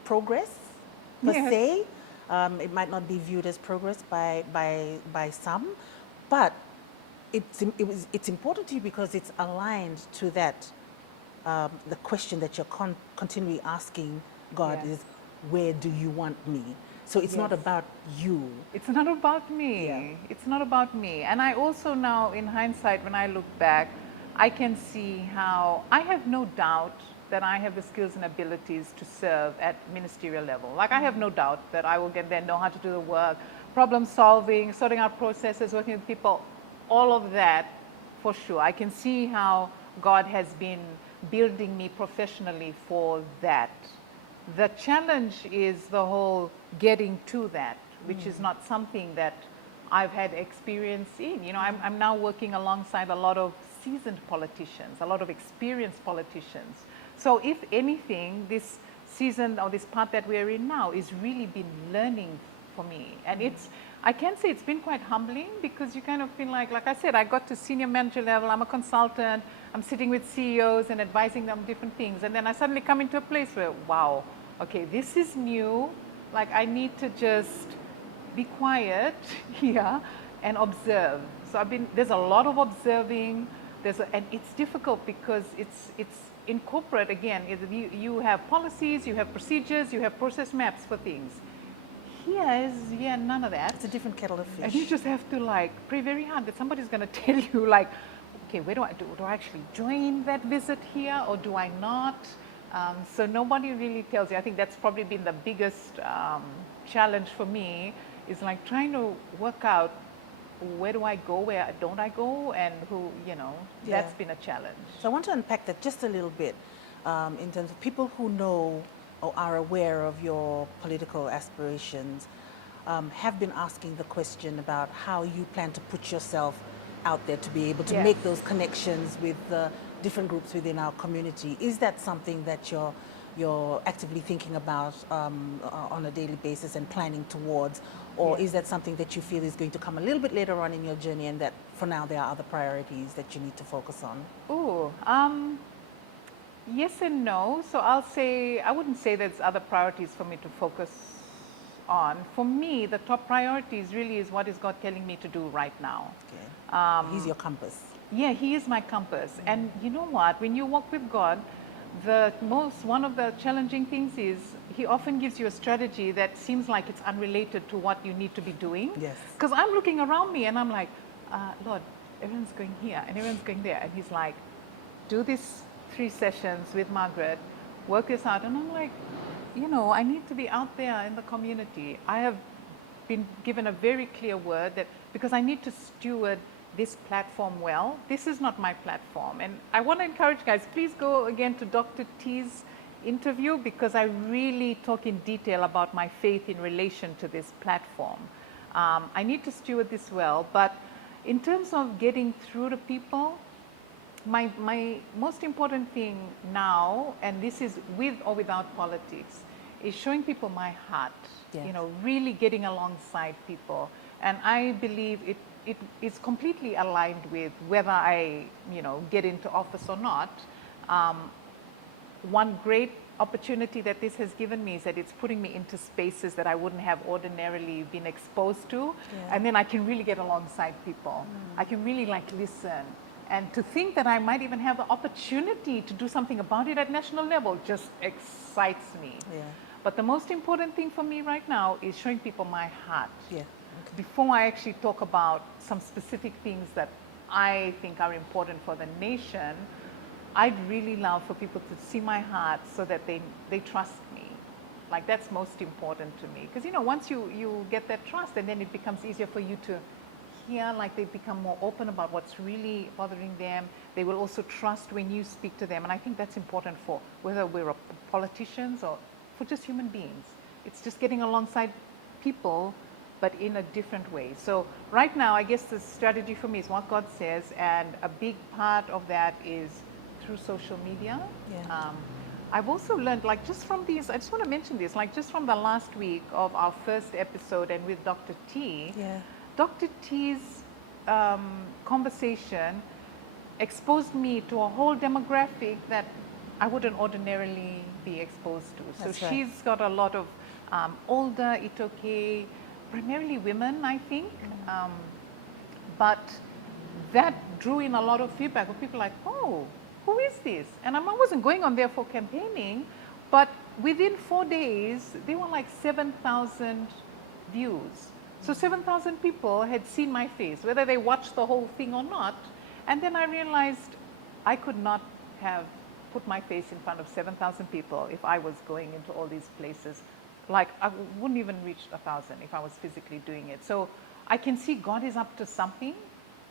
progress per Yes. se. It might not be viewed as progress by some, but it's important to you because it's aligned to that. The question that you're continually asking God Yes. is, where do you want me? So it's not Yes. about you. It's not about me. Yeah. It's not about me. And I also now, in hindsight, when I look back, I can see how I have no doubt that I have the skills and abilities to serve at ministerial level. Like I have no doubt that I will get there, know how to do the work, problem solving, sorting out processes, working with people, all of that for sure. I can see how God has been building me professionally for that. The challenge is the whole getting to that, which is not something that I've had experience in. I'm now working alongside a lot of seasoned politicians, a lot of experienced politicians. So if anything, this season or this part that we're in now is really been learning for me. And I can say it's been quite humbling, because you kind of feel like I said, I got to senior manager level, I'm a consultant, I'm sitting with CEOs and advising them different things. And then I suddenly come into a place where, wow, okay, this is new. Like I need to just be quiet here and observe. So there's a lot of observing. And it's difficult because it's in corporate, again, you have policies, you have procedures, you have process maps for things. Here is none of that. It's a different kettle of fish. And you just have to pray very hard that somebody's going to tell you okay, where do I do? Do I actually join that visit here or do I not? So nobody really tells you. I think that's probably been the biggest challenge for me, is trying to work out, where do I go, where don't I go, and who, that's been a challenge. So I want to unpack that just a little bit in terms of people who know or are aware of your political aspirations have been asking the question about how you plan to put yourself out there to be able to Yes. make those connections with different groups within our community. Is that something that you're actively thinking about on a daily basis and planning towards, or Yes. is that something that you feel is going to come a little bit later on in your journey, and that for now there are other priorities that you need to focus on? Ooh, yes and no. So I wouldn't say there's other priorities for me to focus on. For me, the top priorities really is what is God telling me to do right now. Okay. He's your compass. Yeah, He is my compass. And you know what? When you walk with God, one of the challenging things is He often gives you a strategy that seems like it's unrelated to what you need to be doing. Yes. Because I'm looking around me and I'm like, Lord, everyone's going here and everyone's going there. And He's like, do these 3 sessions with Margaret, work this out. And I'm like, I need to be out there in the community. I have been given a very clear word that because I need to steward this platform well, this is not my platform. And I want to encourage guys, please go again to Dr. T's interview, because I really talk in detail about my faith in relation to this platform. I need to steward this well, but in terms of getting through to people, my most important thing now, and this is with or without politics, is showing people my heart. Yes. Really getting alongside people. And I believe it is completely aligned with whether I, get into office or not. One great opportunity that this has given me is that it's putting me into spaces that I wouldn't have ordinarily been exposed to. Yeah. And then I can really get alongside people. I can really listen. And to think that I might even have the opportunity to do something about it at national level just excites me. Yeah. But the most important thing for me right now is showing people my heart. Yeah. Okay. Before I actually talk about some specific things that I think are important for the nation, I'd really love for people to see my heart so that they trust me. Like, that's most important to me. Because, once you get that trust, and then it becomes easier for you to hear, like they become more open about what's really bothering them. They will also trust when you speak to them. And I think that's important for whether we're politicians or for just human beings. It's just getting alongside people, but in a different way. So right now, I guess the strategy for me is what God says, and a big part of that is through social media. Yeah. I've also learned, just from these, I just want to mention this, just from the last week of our first episode and with Dr. T, Yeah. Dr. T's conversation exposed me to a whole demographic that I wouldn't ordinarily be exposed to. That's So right. she's got a lot of older Itoke, primarily women, I think. But that drew in a lot of feedback of people like, oh, who is this? And I wasn't going on there for campaigning, but within 4 days, there were 7,000 views. So 7,000 people had seen my face, whether they watched the whole thing or not. And then I realized I could not have put my face in front of 7,000 people if I was going into all these places. I wouldn't even reach 1,000 if I was physically doing it. So I can see God is up to something.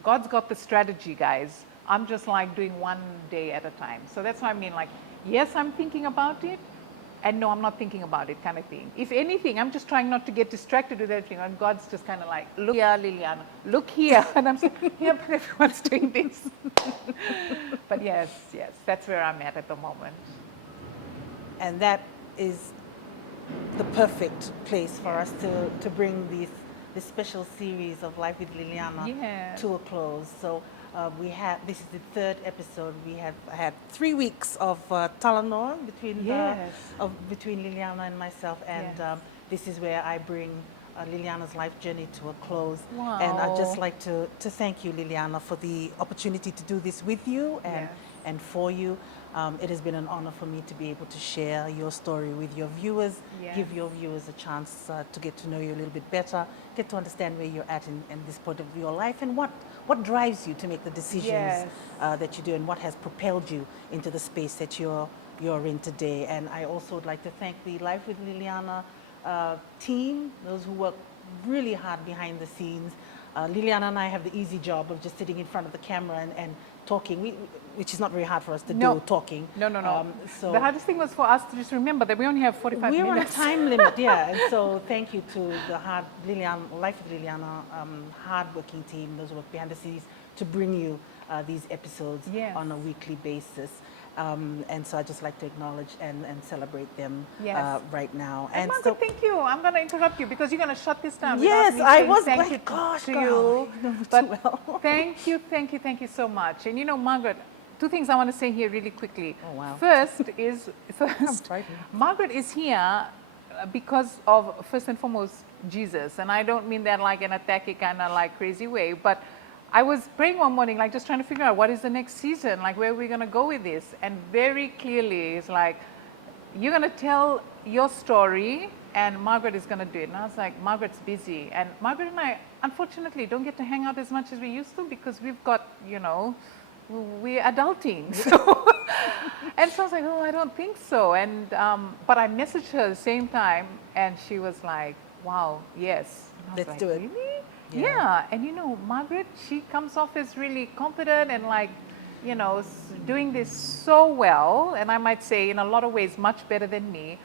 God's got the strategy, guys. I'm just doing one day at a time. So that's what I mean. Yes, I'm thinking about it, and no, I'm not thinking about it, kind of thing. If anything, I'm just trying not to get distracted with everything. And God's just kind of look here, Liliana, look here. And I'm saying, yeah, but everyone's doing this. But yes, that's where I'm at the moment. And that is the perfect place for us to bring this special series of Life with Liliana Yes. to a close. So this is the 3rd episode. We have had 3 weeks of Talanoa between Liliana and myself, and Yes. this is where I bring Liliana's life journey to a close. Wow. And I'd just like to thank you, Liliana, for the opportunity to do this with you and, Yes. and for you. It has been an honor for me to be able to share your story with your viewers, Yes. give your viewers a chance to get to know you a little bit better, get to understand where you're at in this point of your life, and what drives you to make the decisions Yes. that you do, and what has propelled you into the space that you're in today. And I also would like to thank the Life with Liliana team, those who work really hard behind the scenes. Liliana and I have the easy job of just sitting in front of the camera and talking, which is not very hard for us to No. do, talking. No. So The hardest thing was for us to just remember that we only have 45 we're on a minutes. time limit, yeah. And so thank you to the Life with Liliana, hard-working team, those who work behind the scenes, to bring you these episodes Yes. on a weekly basis. And so I just like to acknowledge and celebrate them Yes. right now. And so Margaret, thank you. I'm going to interrupt you because you're going to shut this down. yes, without me I saying was thank like, you gosh, to girl, you. you know me But too well. thank you so much. And you know, Margaret, two things I want to say here really quickly. Oh, wow. First, frightened. Margaret is here because of, first and foremost, Jesus. And I don't mean that like in a tacky kind of like crazy way, but I was praying one morning, like just trying to figure out what is the next season, like where are we going to go with this? And very clearly it's like, you're going to tell your story and Margaret is going to do it. And I was like, Margaret's busy. And Margaret and I, unfortunately, don't get to hang out as much as we used to because we've got, you know, we're adulting. So and so I was like, oh, I don't think so. And but I messaged her at the same time and she was like, wow, yes. And I was Let's like, do it. Really? Yeah. Yeah. And you know, Margaret, she comes off as really confident and like, you know, doing this so well, and I might say in a lot of ways much better than me.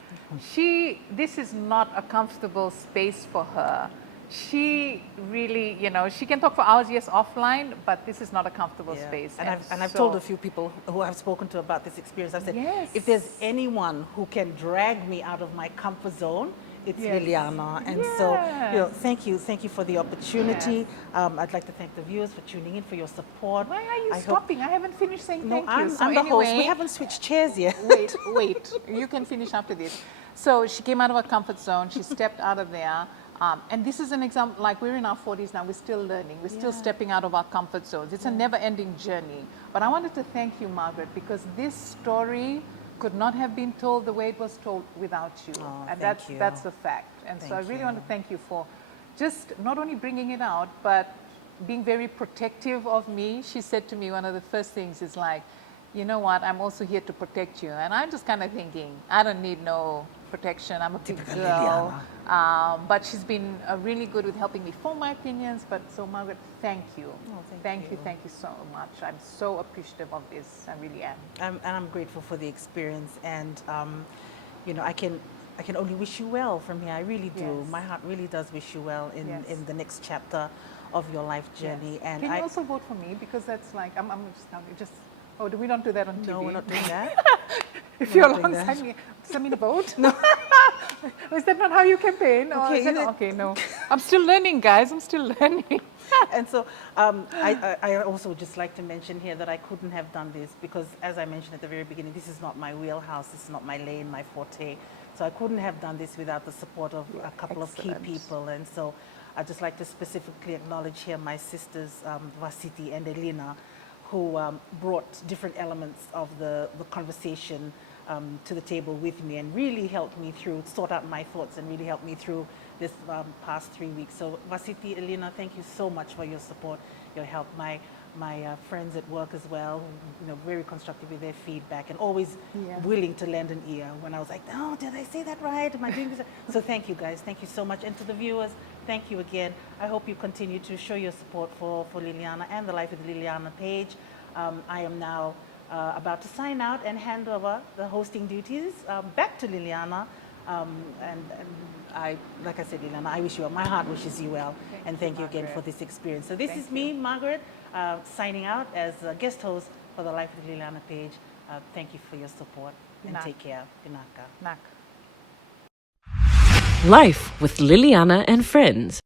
This is not a comfortable space for her. She really, you know, she can talk for hours, yes, offline, but this is not a comfortable Yeah. space. And I've told a few people who I've spoken to about this experience. I've said, Yes. if there's anyone who can drag me out of my comfort zone, it's Yes. Liliana. And so, you know, thank you for the opportunity. I'd like to thank the viewers for tuning in, for your support. Why are you I hope- stopping? I haven't finished saying No, thank you. I'm So the host. We anyway- haven't switched chairs yet. wait. You can finish after this. So she came out of her comfort zone. She stepped out of there. And this is an example, like we're in our 40s now, we're still learning. We're still stepping out of our comfort zones. It's a never-ending journey. But I wanted to thank you, Margaret, because this story could not have been told the way it was told without you. Oh, And thank you. that's a fact. And so I Thank really you. want to thank you for just not only bringing it out, but being very protective of me. She said to me, one of the first things is like, you know what, I'm also here to protect you. And I'm just kind of thinking, I don't need no protection. I'm a big Typical girl. But she's been really good with helping me form my opinions. But so Margaret, thank you. Oh, Thank you so much. I'm so appreciative of this. I really am. And I'm grateful for the experience. And, you know, I can only wish you well from here. I really do. Yes. My heart really does wish you well Yes. in the next chapter of your life journey. Yes. And Can you also vote for me? Because that's like, I'm just, oh, do we don't do that on TV? no, we're not doing that. If we're you're not doing alongside me, send me the vote. No. Is that not how you campaign? Or Okay, is that, you know- okay, no. I'm still learning, guys. I'm still learning. And so I also just like to mention here that I couldn't have done this because, as I mentioned at the very beginning, this is not my wheelhouse, this is not my lane, my forte. So I couldn't have done this without the support of a couple of key Excellent. people. And so I'd just like to specifically acknowledge here my sisters, Vasiti and Elena, who brought different elements of the conversation to the table with me and really helped me through, sort out my thoughts and really helped me through this past 3 weeks. So Vasiti, Elena, thank you so much for your support, your help. My friends at work as well, you know, very constructive with their feedback and always willing to lend an ear when I was like, oh, did I say that right? Am I doing this? So thank you guys, thank you so much. And to the viewers, thank you again. I hope you continue to show your support for Liliana and the Life with Liliana page. I am now about to sign out and hand over the hosting duties back to Liliana. And I, like I said, Liliana, I wish you well. My heart wishes you well. And thank you again for this experience. So this is me, Margaret, signing out as a guest host for the Life with Liliana page. Thank you for your support and Nak. take care. Pinaka. Nak. Life with Liliana and Friends.